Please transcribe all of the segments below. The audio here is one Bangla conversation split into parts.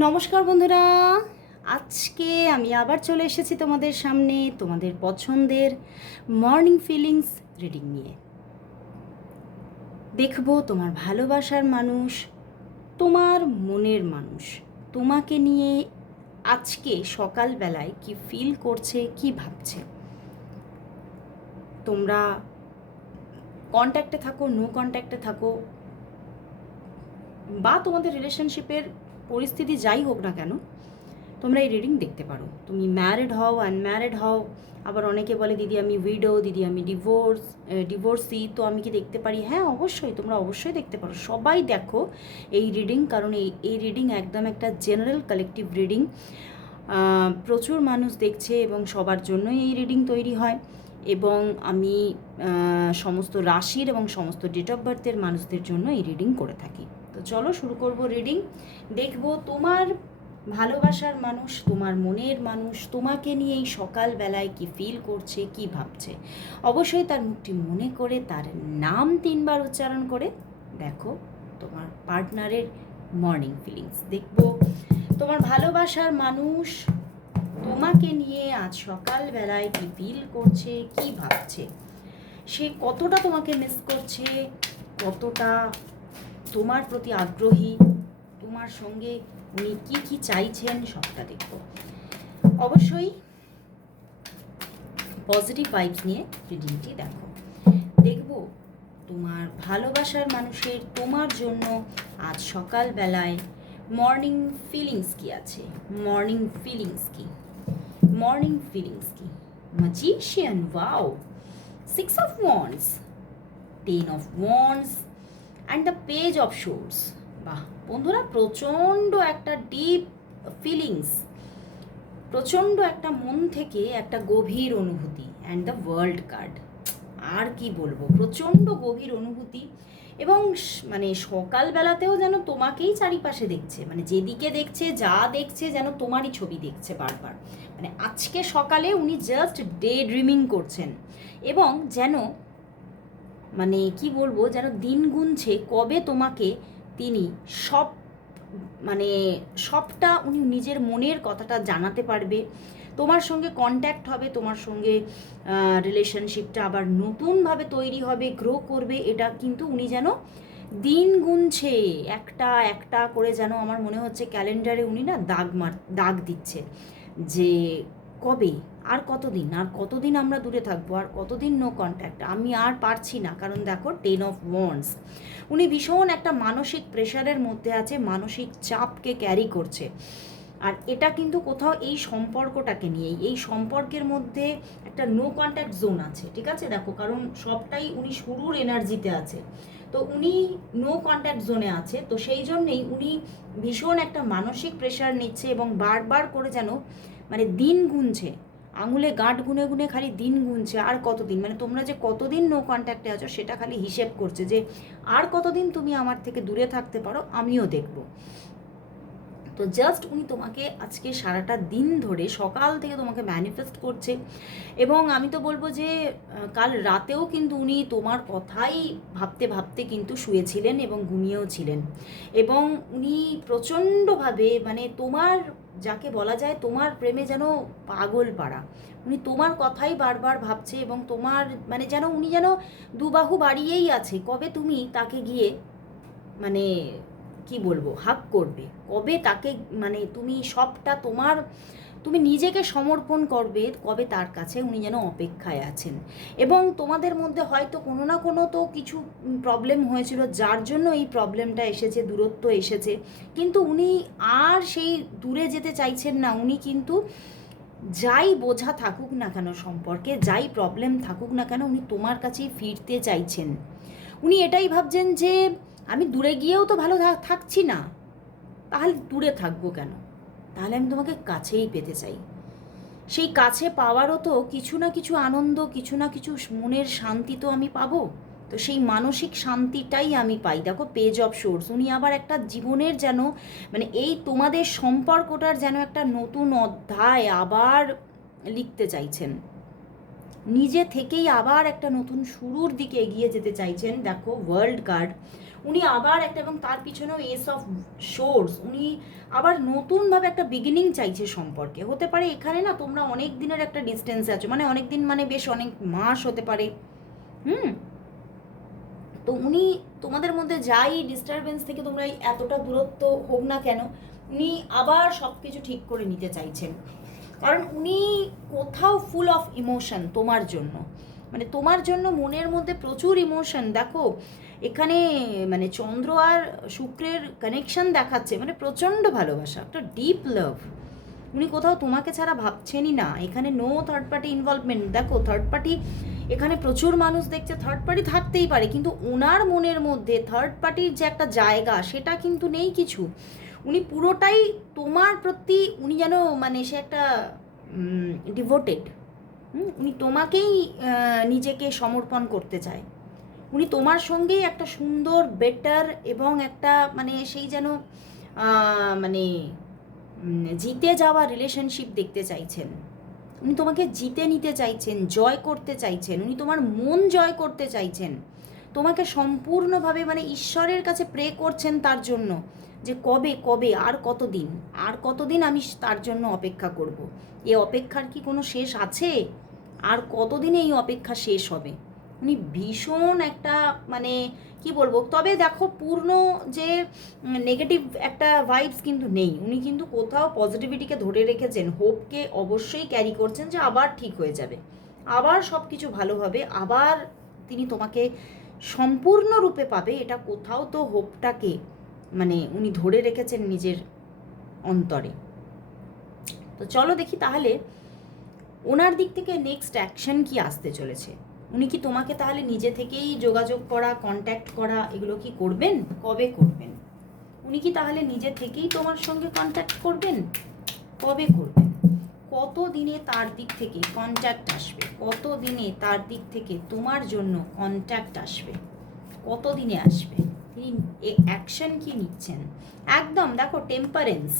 নমস্কার বন্ধুরা, আজকে আমি আবার চলে এসেছি তোমাদের সামনে তোমাদের পছন্দের মর্নিং ফিলিংস রিডিং নিয়ে। দেখবো তোমার ভালোবাসার মানুষ, তোমার মনের মানুষ তোমাকে নিয়ে আজকে সকালবেলায় কি ফিল করছে, কি ভাবছে। তোমরা কন্ট্যাক্টে থাকো, নো কন্ট্যাক্টে থাকো, বা তোমাদের রিলেশনশিপের পরিস্থিতি যাই হোক না কেন, তোমরা এই রিডিং দেখতে পারো। তুমি ম্যারিড হও, আনম্যারিড হও, আবার অনেকে বলে দিদি আমি উইডো, দিদি আমি ডিভোর্সি, তো আমি কি দেখতে পারি? হ্যাঁ, অবশ্যই, তোমরা অবশ্যই দেখতে পারো। সবাই দেখো এই রিডিং, কারণ এই রিডিং একদম একটা জেনারেল কালেকটিভ রিডিং। প্রচুর মানুষ দেখছে এবং সবার জন্যই এই রিডিং তৈরি হয়। এবং আমি সমস্ত রাশির এবং সমস্ত ডেট অফ বার্থের মানুষদের জন্য এই রিডিং করে থাকি। তো চলো শুরু করব রিডিং। দেখব তোমার ভালোবাসার মানুষ, তোমার মনের মানুষ তোমাকে নিয়ে এই সকালবেলায় কি ফিল করছে, কি ভাবছে। অবশ্যই তার মুখটি মনে করে তার নাম 3বার উচ্চারণ করে দেখো তোমার পার্টনারের মর্নিং ফিলিংস। দেখব তোমার ভালোবাসার মানুষ তোমাকে নিয়ে আজ সকালবেলায় কি ফিল করছে, কি ভাবছে। সে কতটা তোমাকে মিস করছে, কতটা তোমার প্রতি আগ্রহী, তোমার সঙ্গে উনি কি কি চাইছেন, সবটা দেখব। অবশ্যই পজিটিভ ভাইবস নিয়ে রিডিংটি দেখো। দেখব তোমার ভালোবাসার মানুষের তোমার জন্য আজ সকালবেলায় মর্নিং ফিলিংস কি আছে। মর্নিং ফিলিংস কি? মর্নিং ফিলিংস কি? Magician, wow, 6 of Wands, 10 of Wands and the page of swords. বাহ বন্ধুরা, প্রচণ্ড একটা ডিপ ফিলিংস, প্রচণ্ড একটা মন থেকে একটা গভীর অনুভূতি। অ্যান্ড দ্য ওয়ার্ল্ড কার্ড, আর কি বলবো, প্রচণ্ড গভীর অনুভূতি। এবং মানে সকালবেলাতেও যেন তোমাকেই চারিপাশে দেখছে, মানে যেদিকে দেখছে, যা দেখছে, যেন তোমারই ছবি দেখছে বারবার। মানে আজকে সকালে উনি জাস্ট ডে ড্রিমিং করছেন এবং যেন মানে কি বলবো, যেন দিন গুনছে কবে তোমাকে তিনি সব মানে সবটা উনি নিজের মনের কথাটা জানাতে পারবে, তোমার সঙ্গে কন্ট্যাক্ট হবে, তোমার সঙ্গে রিলেশনশিপটা আবার নতুনভাবে তৈরি হবে, গ্রো করবে। এটা কিন্তু উনি যেন দিন গুনছে একটা একটা করে, যেন আমার মনে হচ্ছে ক্যালেন্ডারে উনি না দাগ দিচ্ছে যে কবে, আর কতদিন, আর কতদিন আমরা দূরে থাকবো, আর কতদিন নো কন্ট্যাক্ট, আমি আর পারছি না। কারণ দেখো 10 of Wands, উনি ভীষণ একটা মানসিক প্রেশারের মধ্যে আছে, মানসিক চাপকে ক্যারি করছে। আর এটা কিন্তু কোথাও এই সম্পর্কটাকে নিয়েই, এই সম্পর্কের মধ্যে একটা নো কন্ট্যাক্ট জোন আছে, ঠিক আছে। দেখো, কারণ সবটাই উনি শুরুর এনার্জিতে আছে, তো উনি নো কন্ট্যাক্ট জোনে আছে, তো সেই জন্যেই উনি ভীষণ একটা মানসিক প্রেশার নিচ্ছে এবং বারবার করে যেন মানে দিন গুনছে, আঙুলে গাঁট গুনে গুনে খালি দিন গুনছে, আর কতদিন, মানে তোমরা যে কতদিন নো কন্ট্যাক্টে আছো সেটা খালি হিসেব করছে যে আর কতদিন তুমি আমার থেকে দূরে থাকতে পারো, আমিও দেখব। তো জাস্ট উনি তোমাকে আজকে সারাটা দিন ধরে সকাল থেকে তোমাকে ম্যানিফেস্ট করছে। এবং আমি তো বলবো যে কাল রাতেও কিন্তু উনি তোমার কথাই ভাবতে ভাবতে কিন্তু শুয়েছিলেন এবং ঘুমিয়েও ছিলেন। এবং উনি প্রচণ্ডভাবে মানে তোমার, যাকে বলা যায় তোমার প্রেমে যেন পাগল পাড়া, উনি তোমার কথাই বারবার ভাবছে এবং তোমার মানে যেন উনি যেন দুবাহু বাড়িয়েই আছে, কবে তুমি তাকে গিয়ে মানে কি বলবো হাক করবে, কবে তাকে মানে তুমি সবটা তোমার, তুমি নিজেকে সমর্পণ করবে, কবে তার কাছে উনি যেন অপেক্ষায় আছেন। এবং তোমাদের মধ্যে হয়তো কোনো না কোনো তো কিছু প্রবলেম হয়েছিল, যার জন্য এই প্রবলেমটা এসেছে, দূরত্ব এসেছে, কিন্তু উনি আর সেই দূরে যেতে চাইছেন না। উনি কিন্তু যাই বোঝা থাকুক না কেন সম্পর্কে, যাই প্রবলেম থাকুক না কেন, উনি তোমার কাছেই ফিরতে চাইছেন। উনি এটাই ভাবছেন যে আমি দূরে গিয়েও তো ভালো থাকছি না, তাহলে দূরে থাকবো কেন, তাহলে আমি তোমাকে কাছেই পেতে চাই। সেই কাছে পাওয়ারও তো কিছু না কিছু আনন্দ, কিছু না কিছু মনের শান্তি তো আমি পাবো। তো সেই মানসিক শান্তিটাই আমি পাই। দেখো পেজ অফ সোর্স, উনি আবার একটা জীবনের যেন মানে এই তোমাদের সম্পর্কটার যেন একটা নতুন অধ্যায় আবার লিখতে চাইছেন, নিজে থেকেই আবার একটা নতুন শুরুর দিকে এগিয়ে যেতে চাইছেন। দেখো ওয়ার্ল্ড কার্ড, উনি আবার একটা, এবং তার পিছনেও এস অফ সোর্স, উনি আবার নতুনভাবে একটা বিগিনিং চাইছে সম্পর্কে। হতে পারে এখানে না তোমরা অনেক দিনের একটা ডিস্টেন্সে আছো, মানে অনেক দিন মানে বেশ অনেক মাস হতে পারে। তো উনি তোমাদের মধ্যে যাই ডিস্টারবেন্স থেকে তোমরা এতটা দূরত্ব হোক না কেন, উনি আবার সব কিছু ঠিক করে নিতে চাইছেন। কারণ উনি কোথাও ফুল অফ ইমোশন তোমার জন্য, মানে তোমার জন্য মনের মধ্যে প্রচুর ইমোশন। দেখো এখানে মানে চন্দ্র আর শুক্রের কানেকশন দেখাচ্ছে, মানে প্রচণ্ড ভালোবাসা, একটা ডিপ লাভ। উনি কোথাও তোমাকে ছাড়া ভাবছেনই না। এখানে নো থার্ড পার্টি ইনভলভমেন্ট। দেখো থার্ড পার্টি এখানে প্রচুর মানুষ দেখছে, থার্ড পার্টি থাকতেই পারে, কিন্তু ওনার মনের মধ্যে থার্ড পার্টির যে একটা জায়গা সেটা কিন্তু নেই কিছু। উনি পুরোটাই তোমার প্রতি, উনি যেন মানে সে একটা ডিভোটেড। উনি তোমাকেই নিজেকে সমর্পণ করতে চায়। উনি তোমার সঙ্গেই একটা সুন্দর বেটার এবং একটা মানে সেই যেন মানে জিতে যাওয়া রিলেশনশিপ দেখতে চাইছেন। উনি তোমাকে জিতে নিতে চাইছেন, জয় করতে চাইছেন, উনি তোমার মন জয় করতে চাইছেন, তোমাকে সম্পূর্ণভাবে মানে ঈশ্বরের কাছে প্রে করছেন তার জন্য, যে কবে কবে আর কতদিন আমি তার জন্য অপেক্ষা করব। এ অপেক্ষার কি কোনো শেষ আছে? আর কতদিনে এই অপেক্ষা শেষ হবে? উনি ভীষণ একটা মানে কি বলবো, তবে দেখো পূর্ণ যে নেগেটিভ একটা ভাইবস কিন্তু নেই। উনি কিন্তু কোথাও পজিটিভিটিকে ধরে রেখেছেন, হোপকে অবশ্যই ক্যারি করছেন যে আবার ঠিক হয়ে যাবে, আবার সব কিছু ভালো হবে, আবার তিনি তোমাকে সম্পূর্ণরূপে পাবে। এটা কোথাও তো হোপটাকে মানে উনি ধরে রেখেছেন নিজের অন্তরে। তো চলো দেখি তাহলে ওনার দিক থেকে নেক্সট অ্যাকশন কি আসতে চলেছে। উনি কি তোমাকে তাহলে নিজে থেকেই যোগাযোগ করা, কন্ট্যাক্ট করা এগুলো কি করবেন? কবে করবেন? উনি কি তাহলে নিজে থেকেই তোমার সঙ্গে কন্ট্যাক্ট করবেন? কবে করবেন? কত দিনে তার দিক থেকে কন্ট্যাক্ট আসবে? কত দিনে তার দিক থেকে তোমার জন্য কন্ট্যাক্ট আসবে? কত দিনে আসবে? তিনি অ্যাকশন কি নিচ্ছেন? একদম দেখো টেম্পারেন্স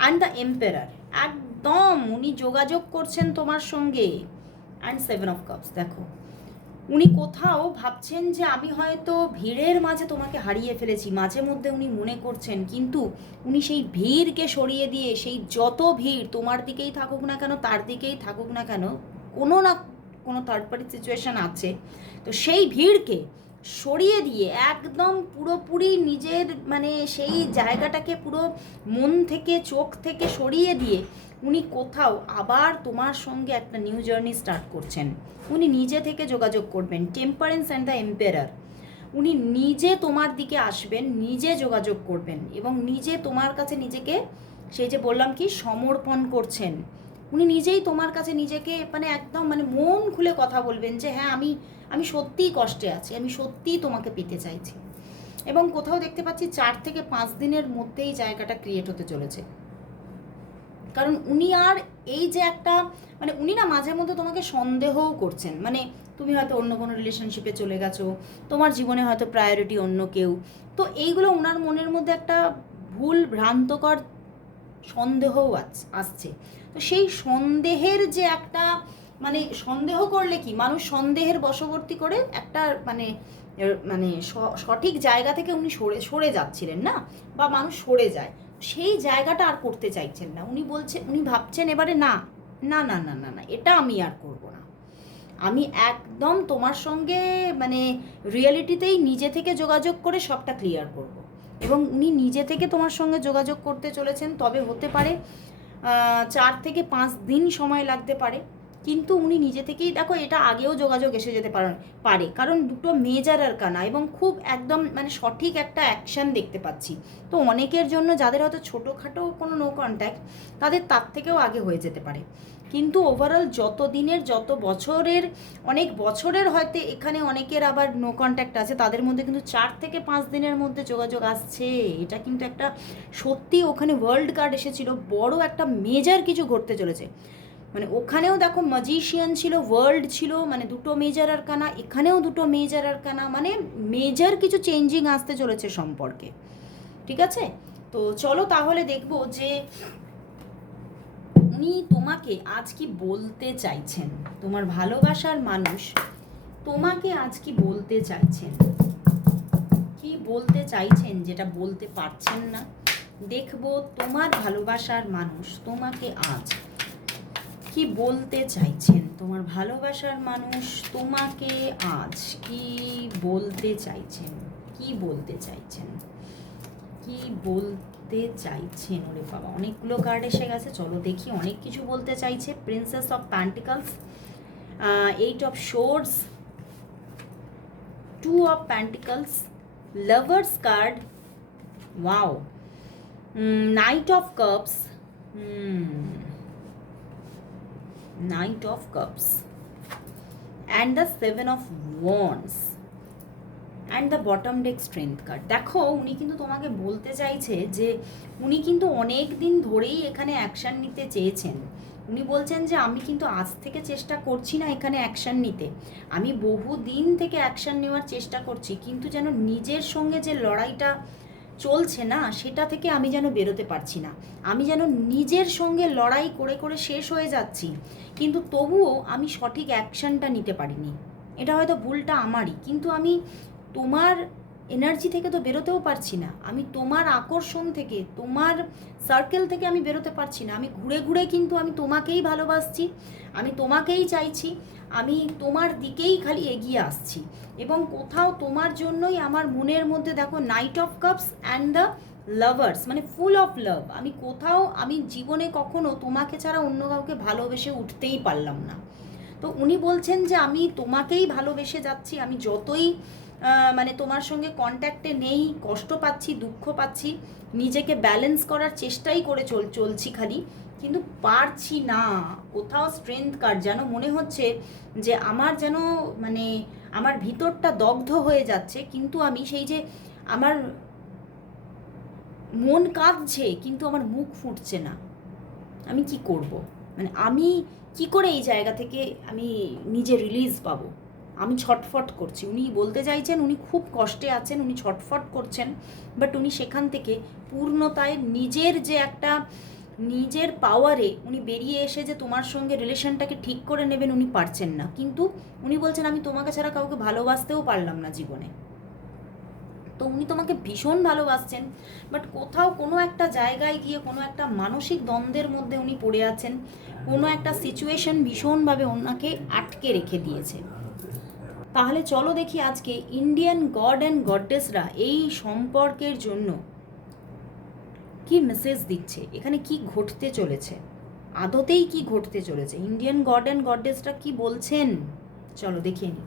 অ্যান্ড দ্য এম্পারার, একদম উনি যোগাযোগ করছেন তোমার সঙ্গে। অ্যান্ড 7 অফ কাপস, দেখো উনি কোথাও ভাবছেন যে আমি হয়তো ভিড়ের মাঝে তোমাকে হারিয়ে ফেলেছি, মাঝে মধ্যে উনি মনে করছেন, কিন্তু উনি সেই ভিড়কে সরিয়ে দিয়ে, সেই যত ভিড় তোমার দিকেই থাকুক না কেন, তার দিকেই থাকুক না কেন, কোনো না কোনো থার্ড পার্টি সিচুয়েশান আছে, তো সেই ভিড়কে সরিয়ে দিয়ে একদম পুরোপুরি নিজের মানে সেই জায়গাটাকে পুরো মন থেকে চোখ থেকে সরিয়ে দিয়ে উনি কোথাও আবার তোমার সঙ্গে একটা নিউ জার্নি স্টার্ট করছেন। উনি নিজে থেকে যোগাযোগ করবেন। টেম্পারেন্স অ্যান্ড দ্য এম্পারার, উনি নিজে তোমার দিকে আসবেন, নিজে যোগাযোগ করবেন এবং নিজে তোমার কাছে নিজেকে সেই যে বললাম কি সমর্পণ করছেন। উনি নিজেই তোমার কাছে নিজেকে মানে একদম মানে মন খুলে কথা বলবেন যে হ্যাঁ আমি সত্যিই কষ্টে আছি, আমি সত্যিই তোমাকে পেতে চাইছি। এবং কোথাও দেখতে পাচ্ছি 4 থেকে 5 দিনের মধ্যেই জায়গাটা ক্রিয়েট হতে চলেছে। কারণ উনি আর এই যে একটা মানে উনি না মাঝে মধ্যে তোমাকে সন্দেহও করছেন, মানে তুমি হয়তো অন্য কোনো রিলেশনশিপে চলে গেছো, তোমার জীবনে হয়তো প্রায়োরিটি অন্য কেউ, তো এইগুলো ওনার মনের মধ্যে একটা ভুল ভ্রান্তকর সন্দেহও আসছে। তো সেই সন্দেহের যে একটা মানে সন্দেহ করলে কি মানুষ সন্দেহের বশবর্তী করে একটা মানে মানে সঠিক জায়গা থেকে উনি সরে যাচ্ছিলেন না, বা মানুষ সরে যায়, সেই জায়গাটা আর করতে চাইছেন না। উনি ভাবছেন এবারে না না না না না না এটা আমি আর করব না, আমি একদম তোমার সঙ্গে মানে রিয়েলিটিতেই নিজে থেকে যোগাযোগ করে সবটা ক্লিয়ার করব। এবং উনি নিজে থেকে তোমার সঙ্গে যোগাযোগ করতে চলেছেন, তবে হতে পারে 4 থেকে 5 দিন সময় লাগতে পারে, কিন্তু উনি নিজে থেকেই দেখো এটা আগেও যোগাযোগ এসে যেতে পারে, কারণ দুটো মেজর আরকানা এবং খুব একদম মানে সঠিক একটা অ্যাকশান দেখতে পাচ্ছি। তো অনেকের জন্য যাদের হয়তো ছোটোখাটো কোনো নো কন্ট্যাক্ট, তাদের তার থেকেও আগে হয়ে যেতে পারে, কিন্তু ওভারঅল যত দিনের যত বছরের অনেক বছরের হয়তো এখানে অনেকের আবার নো কন্ট্যাক্ট আছে, তাদের মধ্যে কিন্তু 4 থেকে 5 দিনের মধ্যে যোগাযোগ আসছে। এটা কিন্তু একটা সত্যি ওখানে ওয়ার্ল্ড কার্ড এসেছিল, বড় একটা মেজর কিছু ঘটতে চলেছে। মানে ওখানেও দেখো ম্যাজিশিয়ান ছিল, ওয়ার্ল্ড ছিল, মানে দুটো মেজর আরকানা, এখানেও দুটো মেজর আরকানা, মানে মেজর কিছু চেঞ্জিং আসতে চলেছে সম্পর্কে। ঠিক আছে, তো চলো তাহলে দেখবো যে উনি তোমাকে আজ কি বলতে চাইছেন, তোমার ভালোবাসার মানুষ তোমাকে আজ কি বলতে চাইছেন, কি বলতে চাইছেন যেটা বলতে পারছেন না? দেখবো তোমার ভালোবাসার মানুষ তোমাকে আজ কি বলতে চাইছেন। তোমার ভালোবাসার মানুষ তোমাকে আজ কি বলতে চাইছেন, কি বলতে চাইছেন, কি বলতে চাইছেন। ওরে বাবা, অনেকগুলো কার্ড এসে গেছে, চলো দেখি অনেক কিছু বলতে চাইছে। Princess of pentacles, 8 of swords, 2 of pentacles, lovers card, wow, knight of cups, Knight of Cups, and the 7 of Wands, and the bottom deck Strength card. দেখো উনি কিন্তু তোমাকে বলতে চাইছে যে উনি কিন্তু অনেক দিন ধরেই এখানে অ্যাকশান নিতে চেয়েছেন। উনি বলছেন যে আমি কিন্তু আজ থেকে চেষ্টা করছি না এখানে অ্যাকশান নিতে, আমি বহু দিন থেকে অ্যাকশান নেওয়ার চেষ্টা করছি, কিন্তু যেন নিজের সঙ্গে যে লড়াইটা চলছে না সেটা থেকে আমি যেন বেরোতে পারছি না, আমি যেন নিজের সঙ্গে লড়াই করে করে শেষ হয়ে যাচ্ছি, কিন্তু তবুও আমি সঠিক অ্যাকশানটা নিতে পারিনি। এটা হয়তো ভুলটা আমারই, কিন্তু আমি তোমার এনার্জি থেকে তো বেরোতেও পারছি না, আমি তোমার আকর্ষণ থেকে, তোমার সার্কেল থেকে আমি বেরোতে পারছি না। আমি ঘুরে ঘুরে কিন্তু আমি তোমাকেই ভালোবাসছি, আমি তোমাকেই চাইছি, আমি তোমার দিকেই খালি এগিয়ে আসছি, এবং কোথাও তোমার জন্যই আমার মনের মধ্যে দেখো night of cups and the lovers, মানে ফুল অফ লাভ। আমি কোথাও, আমি জীবনে কখনো তোমাকে ছাড়া অন্য কাউকে ভালোবেসে উঠতেই পারলাম না। তো উনি বলছেন যে আমি তোমাকেই ভালোবেসে যাচ্ছি, আমি যতই মানে তোমার সঙ্গে কন্ট্যাক্টে নেই, কষ্ট পাচ্ছি, দুঃখ পাচ্ছি, নিজেকে ব্যালেন্স করার চেষ্টাই করে চলছি খালি, কিন্তু পারছি না। কোথাও স্ট্রেংথ কার্ড, যেন মনে হচ্ছে যে আমার যেন মানে আমার ভিতরটা দগ্ধ হয়ে যাচ্ছে, কিন্তু আমি সেই যে আমার মন কাঁদছে কিন্তু আমার মুখ ফুটছে না, আমি কি করব, মানে আমি কি করে এই জায়গা থেকে আমি নিজে রিলিজ পাবো, আমি ছটফট করছি। উনি বলতে চাইছেন উনি খুব কষ্টে আছেন, উনি ছটফট করছেন, বাট উনি সেখান থেকে পূর্ণতায় নিজের যে একটা নিজের পাওয়ারে উনি বেরিয়ে এসে যে তোমার সঙ্গে রিলেশনটাকে ঠিক করে নেবেন উনি পারছেন না, কিন্তু উনি বলছেন আমি তোমাকে ছাড়া কাউকে ভালোবাসতেও পারলাম না জীবনে। তো উনি তোমাকে ভীষণ ভালোবাসছেন, বাট কোথাও কোনো একটা জায়গায় গিয়ে কোনো একটা মানসিক দ্বন্দ্বের মধ্যে উনি পড়ে আছেন, কোনো একটা সিচুয়েশন ভীষণভাবে ওনাকে আটকে রেখে দিয়েছে। তাহলে চলো দেখি আজকে ইন্ডিয়ান গড অ্যান্ড গডেসরা এই সম্পর্কের জন্য কি মেসেজ দিচ্ছে, এখানে কি ঘটতে চলেছে, আদতেই কি ঘটতে চলেছে, ইন্ডিয়ান গড অ্যান্ড গডেসরা কি বলছেন, চলো দেখে নিই।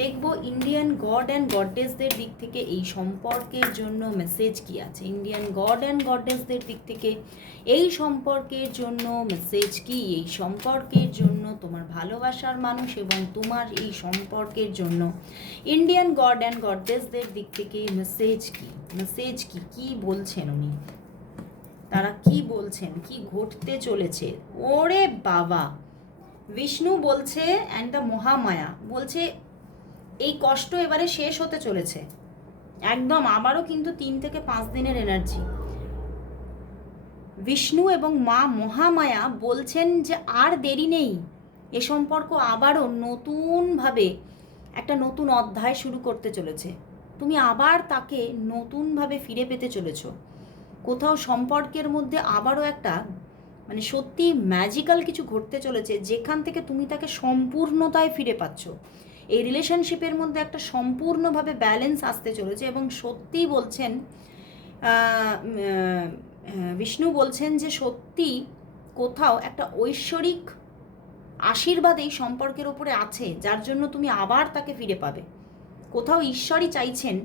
দেখবো ইন্ডিয়ান গড অ্যান্ড গডেসদের দিক থেকে এই সম্পর্কের জন্য মেসেজ কি আছে। ইন্ডিয়ান গড অ্যান্ড গডেসদের দিক থেকে এই সম্পর্কের জন্য মেসেজ কি, এই সম্পর্কের জন্য তোমার ভালোবাসার মানুষ এবং তোমার এই সম্পর্কের জন্য ইন্ডিয়ান গড অ্যান্ড গডেসদের দিক থেকে মেসেজ কি, মেসেজ কি, কি বলছেন উনি, তারা কি বলছেন, কি ঘটতে চলেছে। ওরে বাবা, বিষ্ণু বলছে অ্যান্ড দ্য মহামায়া বলছে এই কষ্ট এবারে শেষ হতে চলেছে একদম, আবারও কিন্তু 3 থেকে 5 দিনের এনার্জি। বিষ্ণু এবং মা মহামায়া বলছেন যে আর দেরি নেই, এ সম্পর্ক আবারও নতুনভাবে একটা নতুন অধ্যায় শুরু করতে চলেছে, তুমি আবার তাকে নতুনভাবে ফিরে পেতে চলেছো। কোথাও সম্পর্কের মধ্যে আবারও একটা মানে সত্যি ম্যাজিক্যাল কিছু ঘটতে চলেছে, যেখান থেকে তুমি তাকে সম্পূর্ণতায় ফিরে পাচ্ছ। এই রিলেশনশিপের মধ্যে একটা সম্পূর্ণভাবে ব্যালেন্স আসতে চলেছে, এবং সত্যিই বলছেন বিষ্ণু বলছেন যে সত্যি কোথাও একটা ঐশ্বরিক আশীর্বাদ এই সম্পর্কের ওপরে আছে, যার জন্য তুমি আবার তাকে ফিরে পাবে। কোথাও ঈশ্বরই চাইছেন,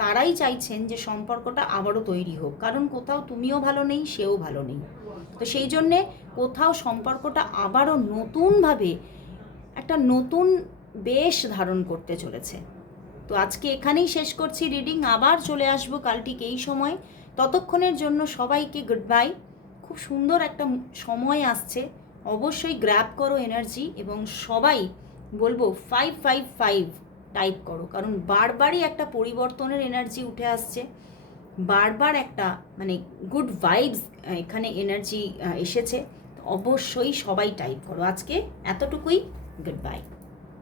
তারাই চাইছেন যে সম্পর্কটা আবারও তৈরি হোক, কারণ কোথাও তুমিও ভালো নেই, সেও ভালো নেই। তো সেই জন্যে কোথাও সম্পর্কটা আবারও নতুনভাবে একটা নতুন বেশ ধারণ করতে চলেছে। তো আজকে এখানেই শেষ করছি রিডিং, আবার চলে আসবো কাল ঠিক এই সময়। ততক্ষণের জন্য সবাইকে গুড বাই। খুব সুন্দর একটা সময় আসছে, অবশ্যই গ্র্যাব করো এনার্জি, এবং সবাই বলবো 555 টাইপ করো, কারণ বারবারই একটা পরিবর্তনের এনার্জি উঠে আসছে, বারবার একটা মানে গুড ভাইবস এখানে এনার্জি এসেছে। অবশ্যই সবাই টাইপ করো। আজকে এতটুকুই, গুড বাই।